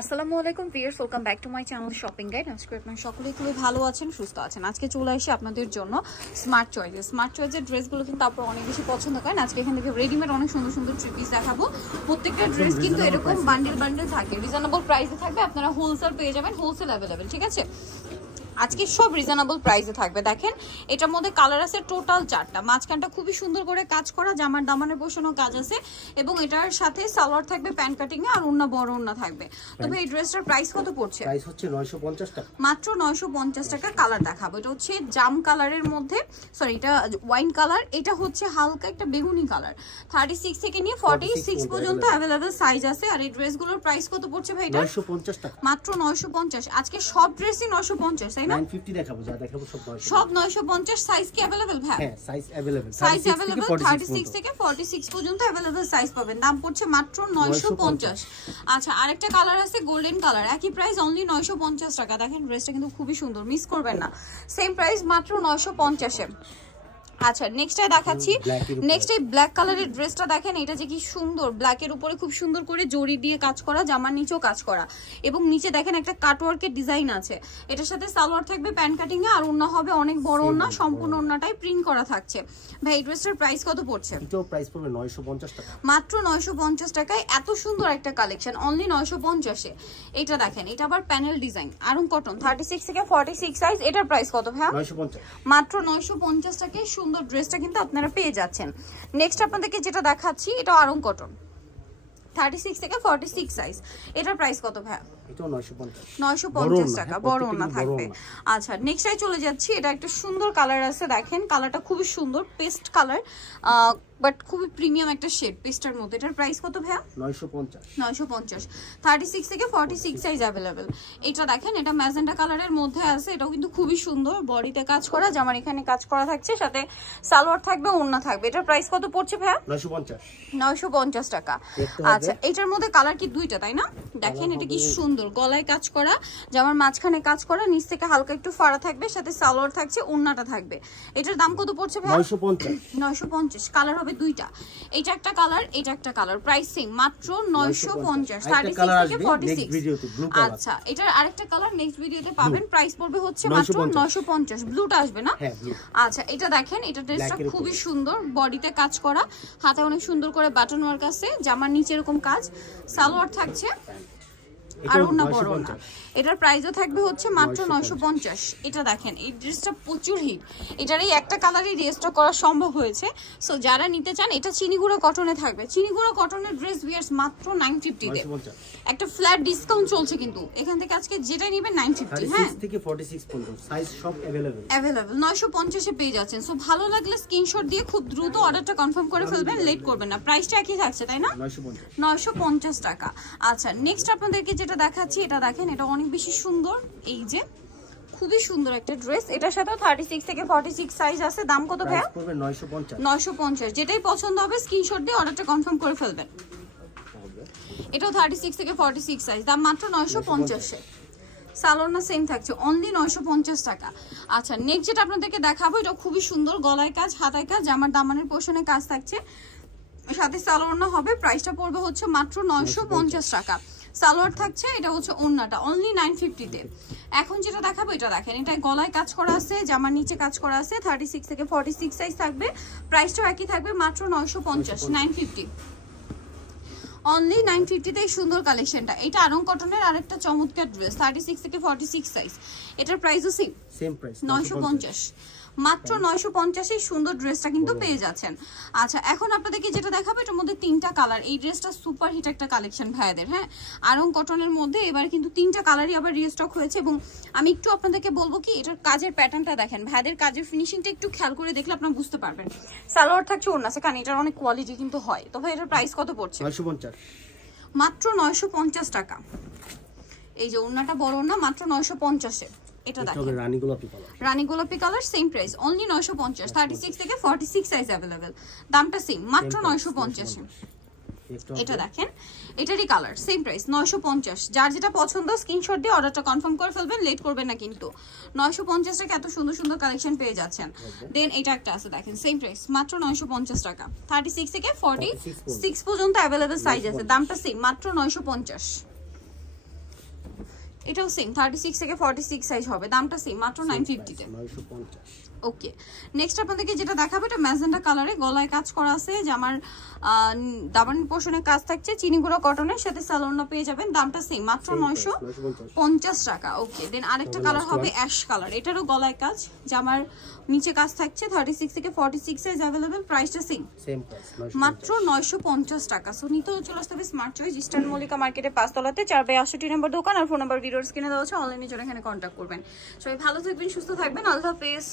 আসসালামু আলাইকুম viewers, welcome back to my channel shopping guide. আজকে আপনারা সকলেই খুবই ভালো আছেন, সুস্থ আছেন। আজকে চলে আসি আপনাদের জন্য স্মার্ট চয়েসের ড্রেসগুলো কিন্তু আপনারা অনেক বেশি পছন্দ করেন। আজকে এখান থেকে রেডিমেড অনেক সুন্দর সুন্দর থ্রি পিস দেখাবো। প্রত্যেকটা ড্রেস কিন্তু এরকম বান্ডেল থাকে, রিজনেবল প্রাইসে থাকবে। আপনারা হোলসেল পেয়ে যাবেন, হোলসেল অ্যাভেলেবেল, ঠিক আছে? আজকে সব রিজনেবল প্রাইসে থাকবে। দেখেন এটার মধ্যে কালার আছে টোটাল 4টা, মাঝখানটা খুবই সুন্দর করে কাজ করা, জামার দামানের পোষণও কাজ আছে এবং এটার সাথে সালোয়ার থাকবে প্যান্ট কাটিং এ, আর ওন্না বড় ওন্না থাকবে। তবে এই ড্রেসটার প্রাইস কত পড়ছে? প্রাইস হচ্ছে 950 টাকা, মাত্র 950 টাকা। কালার দেখাবো, এটা হচ্ছে জাম কালারের মধ্যে, সরি এটা ওয়াইন কালার, এটা হচ্ছে হালকা একটা বেগুনি কালার। 36 থেকে নিয়ে 46 পর্যন্ত अवेलेबल সাইজ আছে। আর এই ড্রেসগুলোর প্রাইস কত পড়ছে ভাই? এটা 950 টাকা, মাত্র 950। আজকে সব ড্রেসই 950, তাই না? 950 দেখাবো, যা দেখাবো সব 950। সব 950। সাইজ কি अवेलेबल ভাই? হ্যাঁ, সাইজ अवेलेबल, সাইজ अवेलेबल 36 থেকে 46 পর্যন্ত अवेलेबल সাইজ পাবেন। দাম পড়ছে মাত্র 950। আচ্ছা, আরেকটা কালার আছে গোল্ডেন কালার, একই প্রাইস অনলি 950 টাকা। দেখেন ড্রেসটা কিন্তু খুবই সুন্দর, মিস করবেন না। সেম প্রাইস মাত্র 950 এ। আচ্ছা, নেক্সটটা দেখাচ্ছি। নেক্সট এই ব্ল্যাক কালারের ড্রেসটা দেখেন, এটা যে কি সুন্দর, ব্ল্যাকের উপরে খুব সুন্দর করে জরি দিয়ে কাজ করা, জামার নিচেও কাজ করা এবং নিচে দেখেন একটা কাটওয়ার্কের ডিজাইন আছে। এটার সাথে সালোয়ার থাকবে প্যান্ট কাটিং এ, আর ওন্না হবে অনেক বড় ওন্না, সম্পূর্ণ ওন্নাটাই প্রিন্ট করা থাকছে। ভাই এই ড্রেসটার প্রাইস কত পড়ছে? এটাও প্রাইস পড়বে 950 টাকা, মাত্র 950 টাকায়। এত সুন্দর একটা কালেকশন অনলি 950 এ। এটা দেখেন, এটা আবার প্যানেল ডিজাইন, আরং কটন, 36 থেকে 46 সাইজ। এটার প্রাইস কত ভাই? 950, মাত্র 950 টাকায় সুন্দর ড্রেসটা কিন্তু আপনারা পেয়ে যাচ্ছেন। নেক্সট আপনাদেরকে যেটা দেখাচ্ছি, এটা আরং কটন, 36 থেকে 46 সাইজ। এটার প্রাইস কত ভাই? এটাও 950, 950 টাকা, বড় ওন্না থাকবে। আচ্ছা, নেক্সটে চলে যাচ্ছি। এটা একটা সুন্দর কালার আছে, দেখেন কালারটা খুবই সুন্দর, পেস্ট কালার, বাট খুবই প্রিমিয়াম একটা শেড পেস্টের মধ্যে। এটার প্রাইস কত ভাই? 950। 36 থেকে 46 সাইজ अवेलेबल। এটা দেখেন, এটা ম্যাজেন্টা কালারের মধ্যে আছে, এটাও কিন্তু খুবই সুন্দর, বডিতে কাজ করা, জামার এখানে কাজ করা থাকছে, সাথে সালোয়ার থাকবে, ওন্না থাকবে। এটার প্রাইস কত পড়ছে ভাই? 950 টাকা। আচ্ছা, এটার মধ্যে কালার কি দুইটা, তাই না? দেখেন এটা কি সুন্দর, গলায় কাজ করা, জামার মাঝখানে কাজ করা, নিচ থেকে হালকা একটু ফাড়া থাকবে, সাথে সালোয়ার থাকছে, ওন্নাটা থাকবে। এটার দাম কত পড়ছে ভাই? 950। কালার হবে দুইটা, এটা একটা কালার, এটা একটা কালার, প্রাইস সেম, মাত্র 950। 36 থেকে 46। আচ্ছা, এটার আরেকটা কালার নেক্সট ভিডিওতে পাবেন, প্রাইস পড়বে হচ্ছে মাত্র 950। ব্লুটা আসবে না? আচ্ছা, এটা দেখেন, এটা ড্রেসটা খুবই সুন্দর, বডিতে কাজ করা, হাতে অনেক সুন্দর করে বাটন ওয়ার্ক আছে, জামার নিচে এরকম কাজ, সালোয়ার থাকছে আর ওন্না বড় ওন্না। এটার প্রাইসও থাকবে হচ্ছে মাত্র 950। এটা দেখেন, এই ড্রেসটা প্রচুর হিট, এটার এই একটা কালারই রিস্টক করা সম্ভব হয়েছে। সো যারা নিতে চান, এটা চিনিগুঁড়ো কটনে থাকবে। চিনিগুঁড়ো কটনের ড্রেস ভিয়ার্স মাত্র 950 তে। একটা ফ্ল্যাট ডিসকাউন্ট চলছে কিন্তু এখান থেকে আজকে যেটা নেবেন 950। হ্যাঁ, 36 থেকে 46 পর্যন্ত সাইজ সব अवेलेबल 950 এ পেয়ে যাচ্ছেন। সো ভালো লাগলে স্ক্রিনশট দিয়ে খুব দ্রুত অর্ডারটা কনফার্ম করে ফেলবেন, লেট করবেন না। প্রাইসটা একই থাকছে, তাই না? 950 টাকা। আচ্ছা, নেক্সট আপনাদেরকে যেটা দেখাচ্ছি, এটা দেখেন, এটা অনেক বেশি সুন্দর, এই যে খুবই সুন্দর একটা ড্রেস। এটার সাথে 36 থেকে 46 সাইজ আছে। দাম কত ভাই? 950। যেটাই পছন্দ হবে স্ক্রিনশট দিয়ে অর্ডারটা কনফার্ম করে ফেলবেন। এটাও 36 থেকে 46 সাইজ, দাম মাত্র 950 এ। সালোয়ারটা সেম থাকছে, অনলি 950 টাকা। আচ্ছা, নেক্সট যেটা আপনাদেরকে দেখাবো, এটা খুবই সুন্দর, গলায় কাজ, হাতায় কাজ, জামার দামানের পোর্শনে কাজ থাকছে, সাথে সালোয়ারটা হবে। প্রাইসটা পড়বে হচ্ছে মাত্র 950 টাকা। সালোয়ার থাকছে, এটা হচ্ছে ওন্নাটা অনলি 950 তে। এখন যেটা দেখাবো, এটা দেখেন, এটা গলায় কাজ করা আছে, জামার নিচে কাজ করা আছে, 36 থেকে 46 সাইজ থাকবে। প্রাইসটাও একই থাকবে, মাত্র 950, 950, অনলি 950 তে। সুন্দর কালেকশনটা, এটা আরং কটনের আরেকটা চমৎকার ড্রেস, 36 থেকে 46 সাইজ। এটার প্রাইসও সেম প্রাইস, 950। মাত্র 950 এই সুন্দর ড্রেসটা কিন্তু পেয়ে যাচ্ছেন। আচ্ছা, এখন আপনাদেরকে যেটা দেখাবো, এটার মধ্যে 3টা কালার। এই ড্রেসটা সুপার হিট একটা কালেকশন ভাইয়াদের। হ্যাঁ, আরং কটনের মধ্যে এবার কিন্তু 3টা কালারই আবার রিস্টক হয়েছে। এবং আমি একটু আপনাদেরকে বলবো কি, এটার কাজের প্যাটার্নটা দেখেন, ভাইয়াদের কাজের ফিনিশিংটা একটু খেয়াল করে দেখলে আপনারা বুঝতে পারবেন। সালোয়ার থাকছে, ওন্না আছে, কারণ এটার অনেক কোয়ালিটি কিন্তু হয়। তো ভাই এটার প্রাইস কত পড়ছে? 950, মাত্র 950 টাকা। এই যে ওন্নাটা বড় ওন্না, মাত্র 950 এ। এটা দেখেন, রানী গোলাপি কালার, সেম প্রাইস, অনলি 950। 36 থেকে 46 সাইজ अवेलेबल, দামটা সেম, মাত্র 950 এ। এটা দেখেন, এটারই কালার, সেম প্রাইস, 950। যার যেটা পছন্দ স্ক্রিনশট দিয়ে অর্ডারটা কনফার্ম করে ফেলবেন, লেট করবেন না কিন্তু। 950 টাকা এত সুন্দর সুন্দর কালেকশন পেয়ে যাচ্ছেন। দেন এটা একটা আছে, দেখেন সেম প্রাইস, মাত্র 950 টাকা। 36 থেকে 46 পর্যন্ত अवेलेबल সাইজ আছে, দামটা সেম, মাত্র 950। এটাও সেম 36 থেকে 46 সাইজ হবে, দামটা সেম মাত্র 950 তে। 950। ওকে, নেক্সট আপনাদেরকে যেটা দেখাবো এটা ম্যাজেন্টা কালারে, গলায় কাজ করা আছে, যে আমার দামান পোর্শনে কাজ থাকছে, চিনিগুড়া কটনের সাথে সালোয়ারটা পেয়ে যাবেন, দামটা সেম মাত্র 950 টাকা। ওকে, দেন আরেকটা কালার হবে অ্যাশ কালার, এটারও গলায় কাজ, যে আমার নিচে কাজ থাকছে, 36 থেকে 46 সাইজ अवेलेबल, প্রাইসটা সেম প্রাইস মাত্র 950 টাকা। সো নিতে চলে আসতে হবে স্মার্ট চয়েস, ইস্টার্ন মল্লিকা মার্কেটে 5 তলাতে 4/68 নম্বর দোকান, আর ফোন নাম্বার ভিডিওর স্ক্রিনে দেওয়া আছে, অনলাইনে জন্য এখানে কন্ট্যাক্ট করবেন। সবাই ভালো থাকবেন, সুস্থ থাকবেন, আল্লাহ হাফেজ।